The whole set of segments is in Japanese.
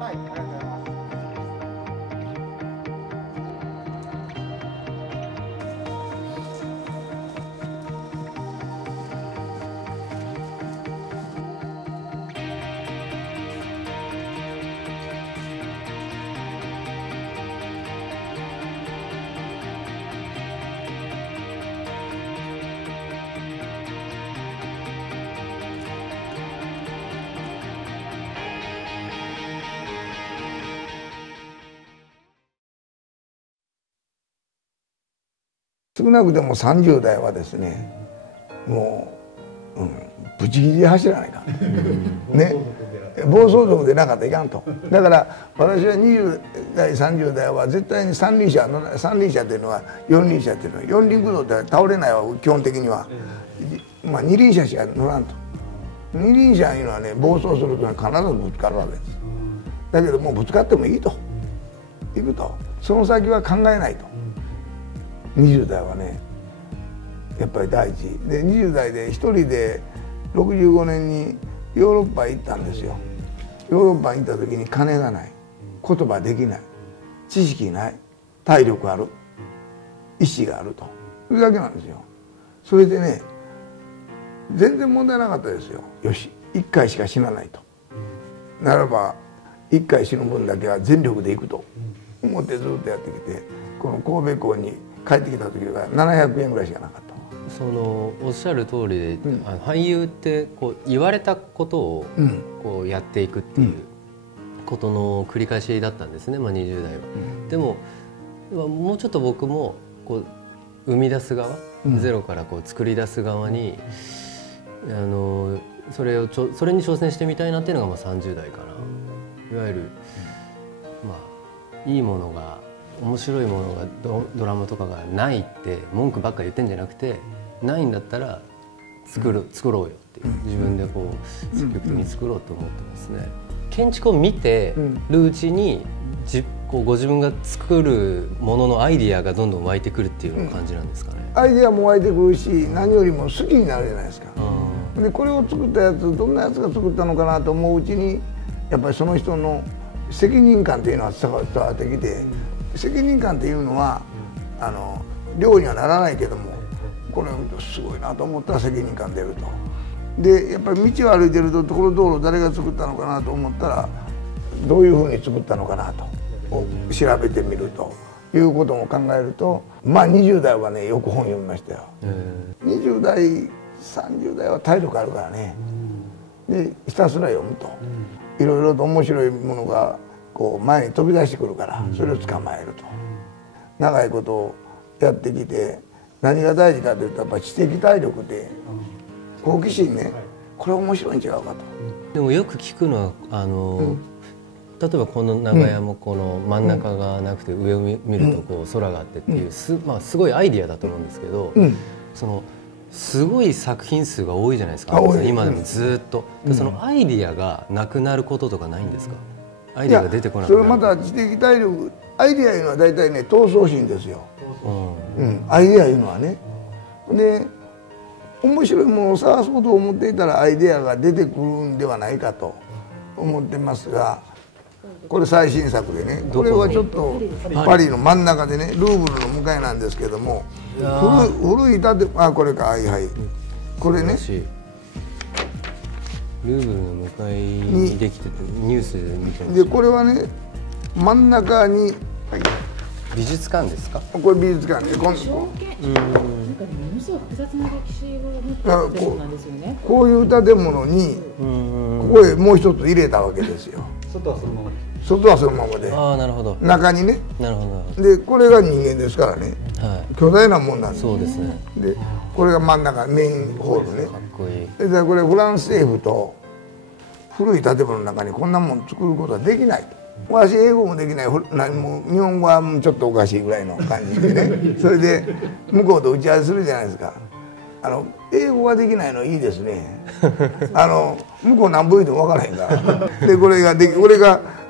はい、ありがとうございます。少なくても30代はですね、もう、ブチ切りで走らないかんね、暴走族でなかったらいかんと。だから私は20代30代は絶対に三輪車っていうのは四輪車っていうのは四輪駆動って倒れないわ、基本的には。まあ二輪車しか乗らんと。二輪車いうのはね、暴走すると必ずぶつかるわけです。だけどもうぶつかってもいいと行くと、その先は考えないと。20代はねやっぱり第一で、20代で一人で65年にヨーロッパへ行ったんですよ。ヨーロッパに行った時に金がない、言葉できない、知識ない、体力ある、意志があるというだけなんですよ。それでね全然問題なかったですよ。よし1回しか死なないと、ならば1回死ぬ分だけは全力でいくと思ってずっとやってきて、この神戸港に帰ってきた時は700円ぐらいしかなかった。そのおっしゃる通りで、俳優ってこう言われたことをこうやっていくっていうことの繰り返しだったんですね、20代は。でももうちょっと僕もこう生み出す側、ゼロからこう作り出す側にそれに挑戦してみたいなっていうのが30代かな。いわゆるいいものが面白いものがドラマとかがないって文句ばっかり言ってんじゃなくて、ないんだったら作ろうよっていう、自分でこう積極的に作ろうと思ってますね。建築を見てるうちにご自分が作るもののアイディアがどんどん湧いてくるっていう感じなんですかね。アイディアも湧いてくるし、何よりも好きになるじゃないですか。でこれを作ったやつ、どんなやつが作ったのかなと思ううちに、やっぱりその人の責任感っていうのは伝わってきて、責任感っていうのは量にはならないけども、これすごいなと思ったら責任感出ると。でやっぱり道を歩いてると、この道路誰が作ったのかなと思ったら、どういうふうに作ったのかなと調べてみるということも考えると、20代はねよく本読みましたよ。20代30代は体力あるからね、でひたすら読むと、いろいろと面白いものがこう前に飛び出してくるから、それを捕まえると。長いことをやってきて、何が大事かというと、やっぱ知的体力で好奇心ね、これ面白いん違うかと。でもよく聞くのは例えばこの長屋もこの真ん中がなくて上を見るとこう空があってっていうすごいアイディアだと思うんですけど、そのすごい作品数が多いじゃないですか、今でもずっと。そのアイディアがなくなることとかないんですか？アイディアが出てこなくなる。それまた知的体力、アイディアいうのは大体ね闘争心ですよ。アイディアいうのはね。で面白いものを探そうと思っていたらアイデアが出てくるんではないかと思ってますが、これ最新作でね、これはちょっとパリの真ん中でね、ルーブルの向かいなんですけども、古い建物、これか、はいはい、これねルーブルの向かいにできててニュースで見てます。でこれはね真ん中に、美術館ですか？これ美術館で、なんかものすごい複雑な歴史を持った建物なんですよね。こういう建物にここへもう一つ入れたわけですよ。外はそのままです。外はそのままで、ああなるほど。中にね。なるほど。でこれが人間ですからね、巨大なもんなんです。そうですね。でこれが真ん中メインホールね。かっこいい。でこれフランス政府と古い建物の中にこんなもん作ることはできないと。私英語もできない、何も日本語はちょっとおかしいぐらいの感じでねそれで向こうと打ち合わせするじゃないですか。英語ができないのいいですね向こう何分言っても分からへんからでこれが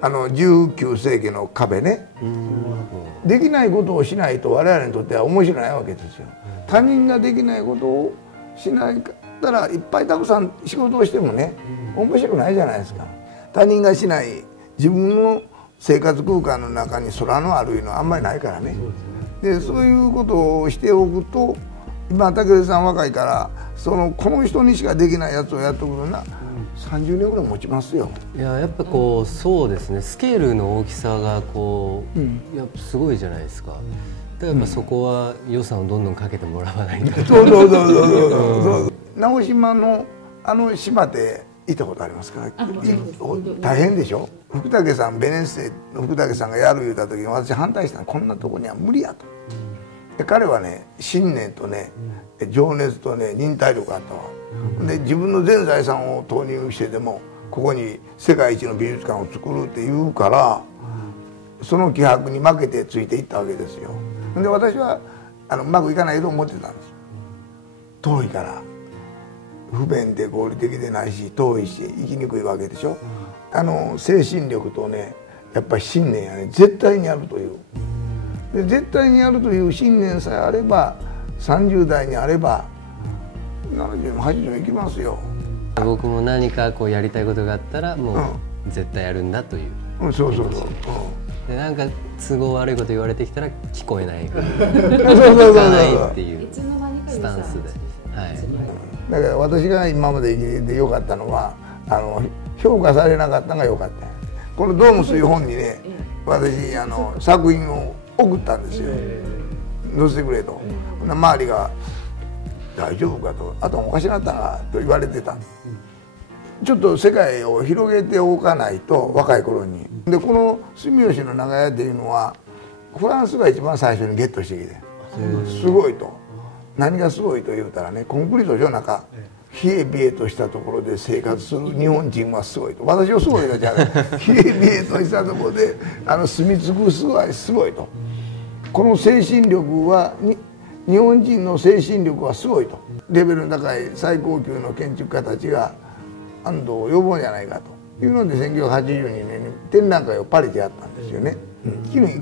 19世紀の壁ね。できないことをしないと我々にとっては面白くないわけですよ。他人ができないことをしないから、いっぱいたくさん仕事をしてもね面白くないじゃないですか。他人がしない自分の生活空間の中に空のあるいうのはあんまりないからね。でそういうことをしておくと、今武さん若いからこの人にしかできないやつをやっとくのな、30年ぐらい持ちますよ。いややっぱこうそうですね、スケールの大きさがこう、やっぱすごいじゃないですか。だからやっぱそこは予算をどんどんかけてもらわないと。そう。直島の島で行ったことありますか？大変でしょ。福武さんベネッセの福武さんがやる言うた時に私反対したの。こんなとこには無理やと。で彼はね信念とね情熱とね忍耐力があったわ。で自分の全財産を投入してでもここに世界一の美術館を作るって言うから、その気迫に負けてついていったわけですよ。で私はうまくいかないと思ってたんです。遠いから不便で合理的でないし遠いし生きにくいわけでしょ。精神力とねやっぱり信念やね、絶対にやるというで絶対にやるという信念さえあれば、30代にあれば70も80もいきますよ。僕も何かこうやりたいことがあったらもう絶対やるんだという、そう、でなんか都合悪いこと言われてきたら聞こえないからそう聞かないっていうスタンスで、はい、だから私が今まで生きててよかったのは評価されなかったのがよかった。この「ドームス」いう本にね私作品を送ったんですよ。載せてくれと。周りが大丈夫かと、あとおかしなったなと言われてた。ちょっと世界を広げておかないと、若い頃に。でこの住吉の長屋っていうのはフランスが一番最初にゲットしてきて、すごいと。何がすごいと言うたらね、コンクリート上中冷え冷えとしたところで生活する日本人はすごいと。私はすごいのじゃない、冷え冷えとしたところで住み尽くすぐらいすごいと。この精神力は日本人の精神力はすごいと。レベルの高い最高級の建築家たちが安藤を呼ぼうじゃないかというので1982年に展覧会をパリでやったんですよね。去年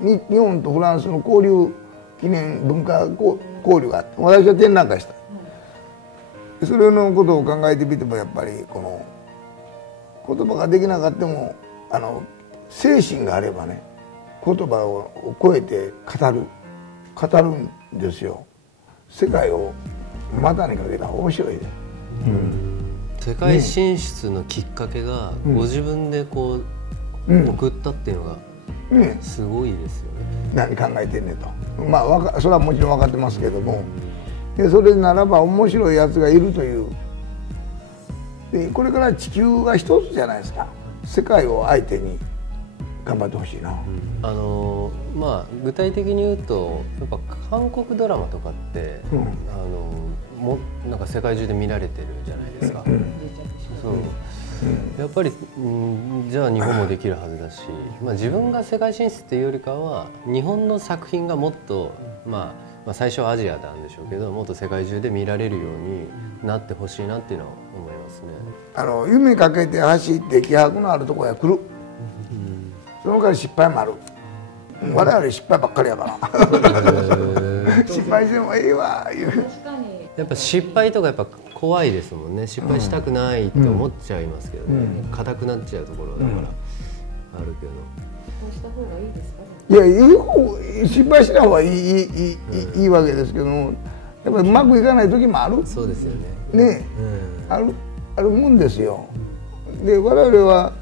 日本とフランスの交流記念文化交流があって、私は展覧会した。それのことを考えてみてもやっぱりこの言葉ができなかったも精神があればね、言葉を超えて語るんですよ。世界を股にかけたら面白いで、世界進出のきっかけがご自分でこう送ったっていうのがすごいですよね。何考えてんねんと、まあそれはもちろん分かってますけども、でそれならば面白いやつがいるという。でこれから地球が一つじゃないですか。世界を相手に頑張ってほしいな。まあ具体的に言うとやっぱ韓国ドラマとかって、なんか世界中で見られてるじゃないですか。そうやっぱり、じゃあ日本もできるはずだし、まあ、自分が世界進出っていうよりかは日本の作品がもっと、まあ、最初はアジアなんでしょうけど、もっと世界中で見られるようになってほしいなっていうのは思いますね。夢かけて走って気迫のあるところへ来る、その代わり失敗もある。我々失敗ばっかりやから失敗してもええわいう。やっぱ失敗とかやっぱ怖いですもんね。失敗したくないって思っちゃいますけどね、硬くなっちゃうところだからあるけど、こうした方がいいですか？いや、失敗した方がいいわけですけども、やっぱりうまくいかない時もある。そうですよね。ね、あるもんですよ。で我々は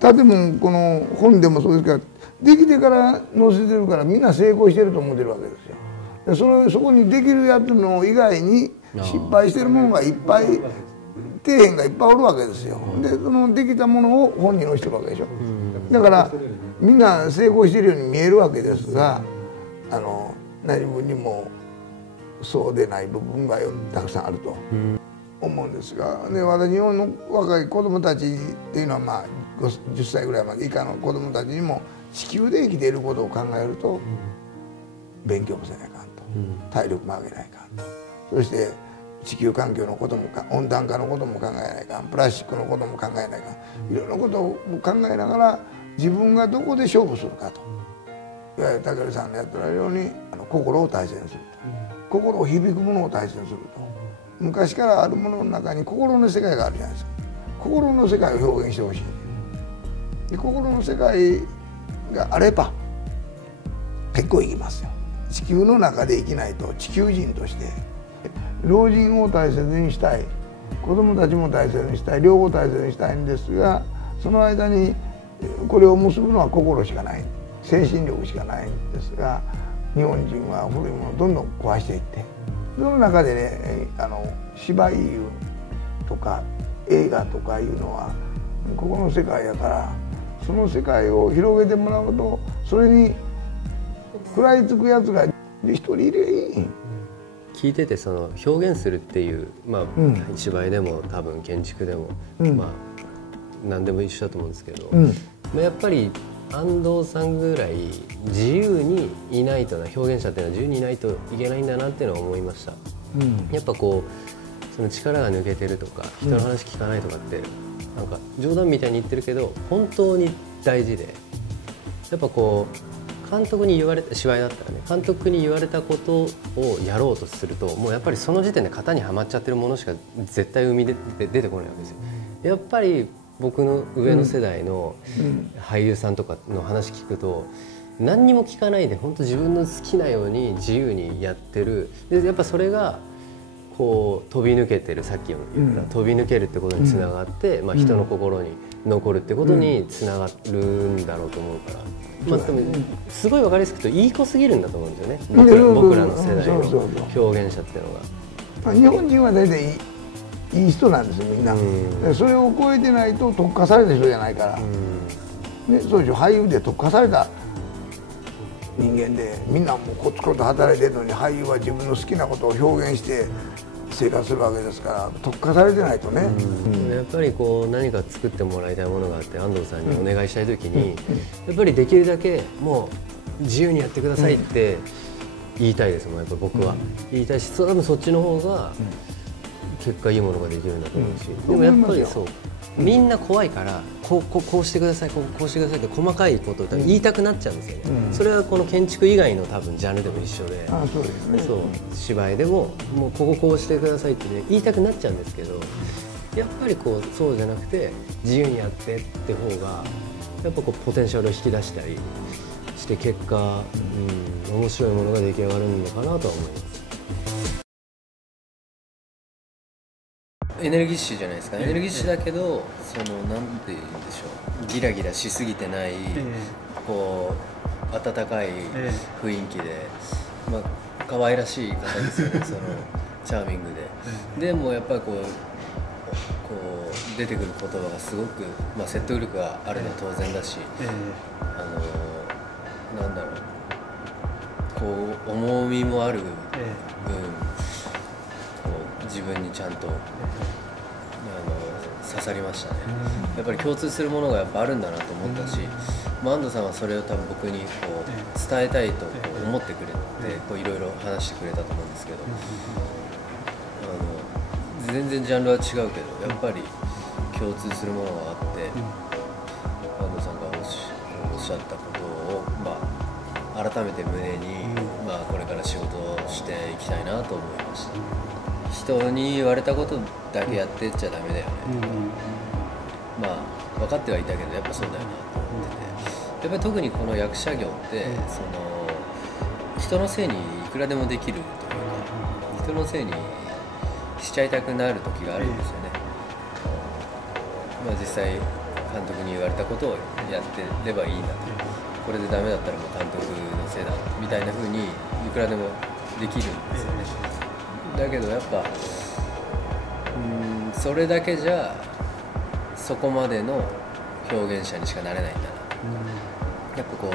建物この本でもそうですから、できてから載せてるからみんな成功してると思ってるわけですよ。でそこにできるやつの以外に失敗してるものがいっぱい、底辺がいっぱいおるわけですよ。でそのできたものを本に載せてるわけでしょ。だからみんな成功してるように見えるわけですが、何分にもそうでない部分がたくさんあると思うんですが、で私日本の若い子どもたちっていうのは、まあ10歳ぐらいまで以下の子どもたちにも地球で生きていることを考えると、勉強もせないかんと、体力も上げないかんと、そして地球環境のことも温暖化のことも考えないかん、プラスチックのことも考えないかん、いろんなことを考えながら自分がどこで勝負するかと。いわゆる武さんのやってるように心を大切にすると、心を響くものを大切にすると。昔からあるものの中に心の世界があるじゃないですか。心の世界を表現してほしい。で心の世界があれば結構いきますよ。地球の中で生きないと地球人として老人を大切にしたい、子供たちも大切にしたい、両方大切にしたいんですが、その間にこれを結ぶのは心しかない、精神力しかないんですが、日本人は古いものをどんどん壊していって、その中でね芝居とか映画とかいうのはここの世界やから、その世界を広げてもらうと、それに食らいつくやつが一人いればいい。聞いててその表現するっていう、まあ芝居でも多分建築でも、まあ何でも一緒だと思うんですけど、まあやっぱり安藤さんぐらい自由にいないとな、表現者っていうのは自由にいないといけないんだなっていうのは思いました。やっぱこうその力が抜けてるとか人の話聞かないとかってなんか冗談みたいに言ってるけど本当に大事で、やっぱこう監督に言われた芝居だったらね、監督に言われたことをやろうとするともうやっぱりその時点で型にはまっちゃってるものしか絶対出てこないわけですよ。やっぱり僕の上の世代の俳優さんとかの話聞くと何にも聞かないで本当自分の好きなように自由にやってる。でやっぱそれがこう飛び抜けてる、さっき言った飛び抜けるってことにつながって、まあ、人の心に残るってことにつながるんだろうと思うから、まあ、でもすごい分かりやすく言うといい子すぎるんだと思うんですよね、僕らの世代の表現者っていうのが。日本人は大体いい人なんですよ、みんな。それを超えてないと特化された人じゃないから、ね、そうでしょ。俳優で特化された人間で、みんなもうコツコツ働いてるのに、俳優は自分の好きなことを表現して生活するわけですから、特化されてないとね。やっぱりこう何か作ってもらいたいものがあって安藤さんにお願いしたい時に、やっぱりできるだけもう自由にやってくださいって言いたいですもん、やっぱ僕は。言いたいし、多分そっちの方が結果いいものができるんだと思うし、でもやっぱりそうみんな怖いからこうしてください、こうしてくださいって細かいことを言いたくなっちゃうんですよね。それはこの建築以外の多分ジャンルでも一緒で、そうですね。そう芝居でももうこうしてくださいってね言いたくなっちゃうんですけど、やっぱりこうそうじゃなくて自由にやってって方がやっぱこうポテンシャルを引き出したりして結果、面白いものが出来上がるのかなとは思います。エネルギッシュじゃないですか。エネルギッシュだけど、そのなんて言うんでしょう、ギラギラしすぎてない、こう温かい雰囲気で、まあ可愛らしい方ですよね。そのチャーミングで、でもやっぱりこう出てくる言葉がすごく、まあ、説得力があるのは当然だし、なんだろう、こう重みもある分、自分にちゃんと刺さりましたね。やっぱり共通するものがやっぱあるんだなと思ったし、安藤さんはそれを多分僕にこう伝えたいとこう思ってくれて、こういろいろ話してくれたと思うんですけど、全然ジャンルは違うけどやっぱり共通するものがあって、安藤さんがおっしゃったことを、まあ、改めて胸に、まあ、これから仕事をしていきたいなと思いました。人に言われたことだけやってっちゃダメだよね、まあ分かってはいたけどやっぱそうだよなと思ってて、やっぱり特にこの役者業ってその人のせいにいくらでもできるというか、人のせいにしちゃいたくなる時があるんですよね。まあ、実際監督に言われたことをやってればいいんだと、これでダメだったらもう監督のせいだみたいな風にいくらでもできるんですよね。だけどやっぱそれだけじゃそこまでの表現者にしかなれないんだな、やっぱこう、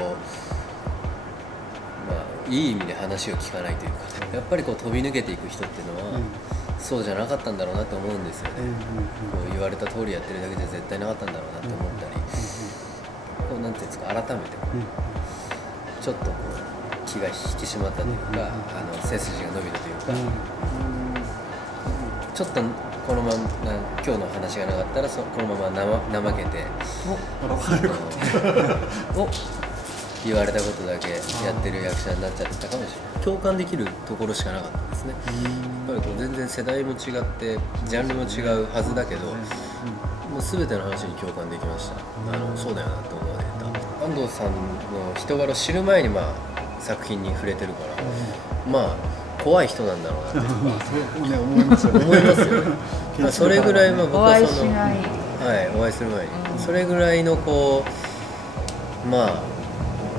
まあ、いい意味で話を聞かないというか、やっぱりこう飛び抜けていく人っていうのは、そうじゃなかったんだろうなと思うんですよね。こう言われた通りやってるだけじゃ絶対なかったんだろうなと思ったり、こうなんていうんですか、改めてちょっとこう気が引き締まったというか、背筋が伸びたというか、ちょっとこのまま今日の話がなかったらこのまま怠けて言われたことだけやってる役者になっちゃってたかもしれない。共感できるところしかなかったですね。やっぱりこう全然世代も違ってジャンルも違うはずだけど、もう全ての話に共感できました。そうだよなと思われた。安藤さんの人柄を知る前に作品に触れてるから、怖い人なんだろうなってそうね、思いますよね。思いますよ。それぐらい僕はお会いしないお会いする前に、それぐらいのコ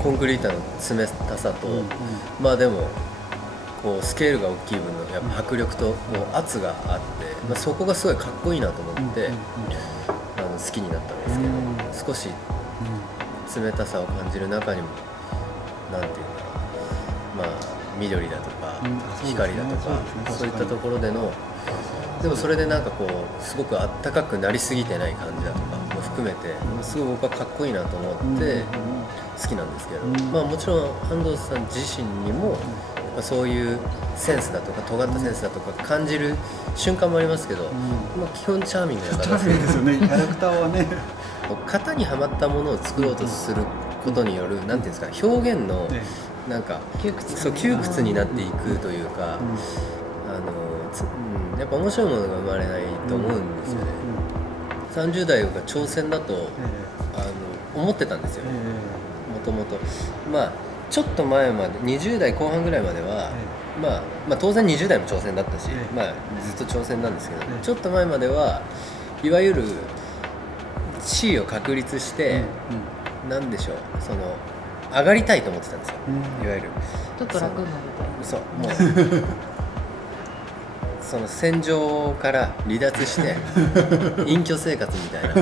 ンクリートの冷たさと、でもスケールが大きい分のやっぱ迫力と圧があって、そこがすごいかっこいいなと思って好きになったんですけど、少し冷たさを感じる中にもなんていうんだろう、緑だとか光だとか、そういったところでの、でもそれでなんかすごくあったかくなりすぎてない感じだとかも含めてすごい僕はかっこいいなと思って好きなんですけど、もちろん安藤さん自身にもそういうセンスだとか尖ったセンスだとか感じる瞬間もありますけど、基本チャーミングな方ですよね。キャラクターはね。型にはまったものを作ろうとすることによるなんていうんですか、表現のなんか窮屈になっていくというか、やっぱ面白いものが生まれないと思うんですよね。30代が挑戦だと思ってたんですよ、もともと。ちょっと前まで20代後半ぐらいまでは、当然20代も挑戦だったし、ずっと挑戦なんですけど、ちょっと前まではいわゆる地位を確立して、なんでしょう、上がりたいと思ってたんですよ、いわゆるちょっと楽になりたい。そうもうその戦場から離脱して隠居生活みたいな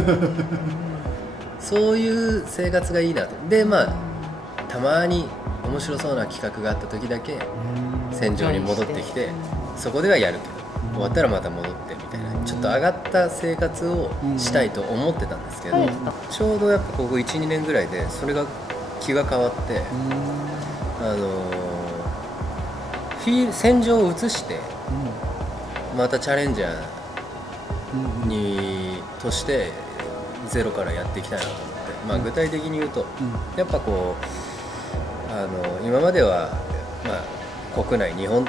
そういう生活がいいなと。でたまに面白そうな企画があった時だけ戦場に戻ってきて、そこではやるけど終わったらまた戻ってみたいな、ちょっと上がった生活をしたいと思ってたんですけど、ちょうどやっぱここ 1,2 年ぐらいでそれが気が変わって、戦場を移してまたチャレンジャーとしてゼロからやっていきたいなと思って、具体的に言うと、やっぱ今までは、国内日本っ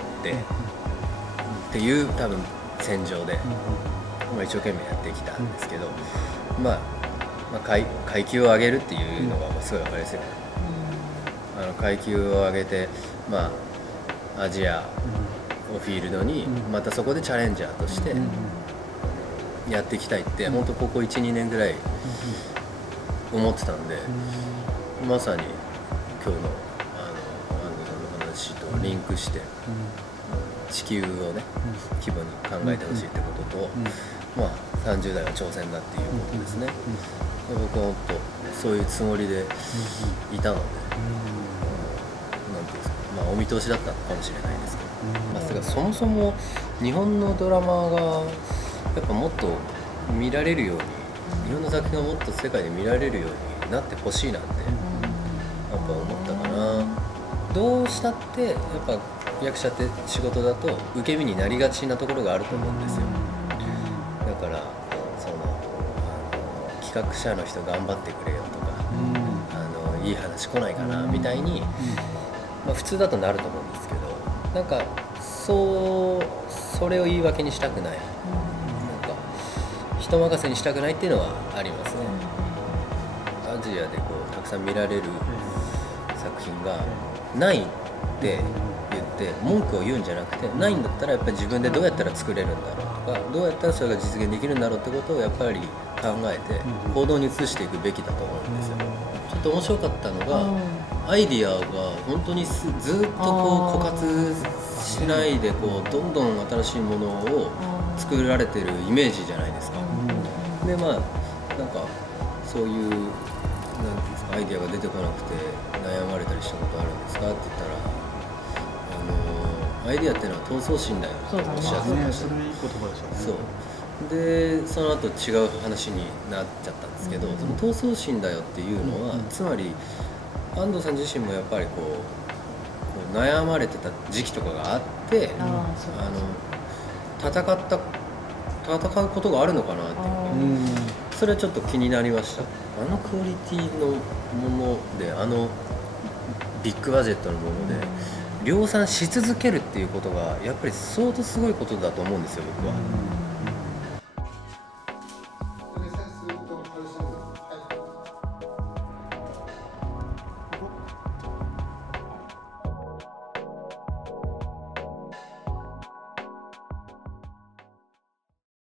ていう多分戦場で、一生懸命やってきたんですけど、階級を上げるっていうのがすごい分かりやすい、階級を上げて、アジアをフィールドにまたそこでチャレンジャーとしてやっていきたいって本当ここ 1,2 年ぐらい思ってたんで、まさに今日の安藤さんの話とリンクして地球をね規模に考えてほしいってことと、30代は挑戦だっていうことですね。僕は本当そういうつもりでいたので、なんていうんですか、お見通しだったのかもしれないですけど、そもそも日本のドラマがやっぱもっと見られるように、いろんな作品がもっと世界で見られるようになってほしいなってやっぱ思ったかな。どうしたってやっぱ役者って仕事だと受け身になりがちなところがあると思うんですよ。だから企画者の人頑張ってくれよとか、いい話来ないかなみたいに、普通だとなると思うんですけど、なんかそれを言い訳にしたくない、なんか人任せにしたくないっていうのはありますね。アジアでたくさん見られる作品がないって言って文句を言うんじゃなくて、ないんだったらやっぱり自分でどうやったら作れるんだろうとか、どうやったらそれが実現できるんだろうってことをやっぱり考えて行動に移していくべきだと思うんですよ。ちょっと面白かったのが、アイディアが本当にずっと枯渇しないでどんどん新しいものを作られてるイメージじゃないですか。でなんかそういうなんていうんですか、アイディアが出てこなくて悩まれたりしたことあるんですかって言ったら、アイディアっていうのは闘争心だよっておっしゃってました。それいい言葉でしたね。そうでその後違う話になっちゃったんですけど、その闘争心だよっていうのは、つまり安藤さん自身もやっぱり悩まれてた時期とかがあって、戦うことがあるのかなっていうか、それはちょっと気になりました。クオリティのもので、ビッグバジェットのもので量産し続けるっていうことがやっぱり相当すごいことだと思うんですよ、僕は。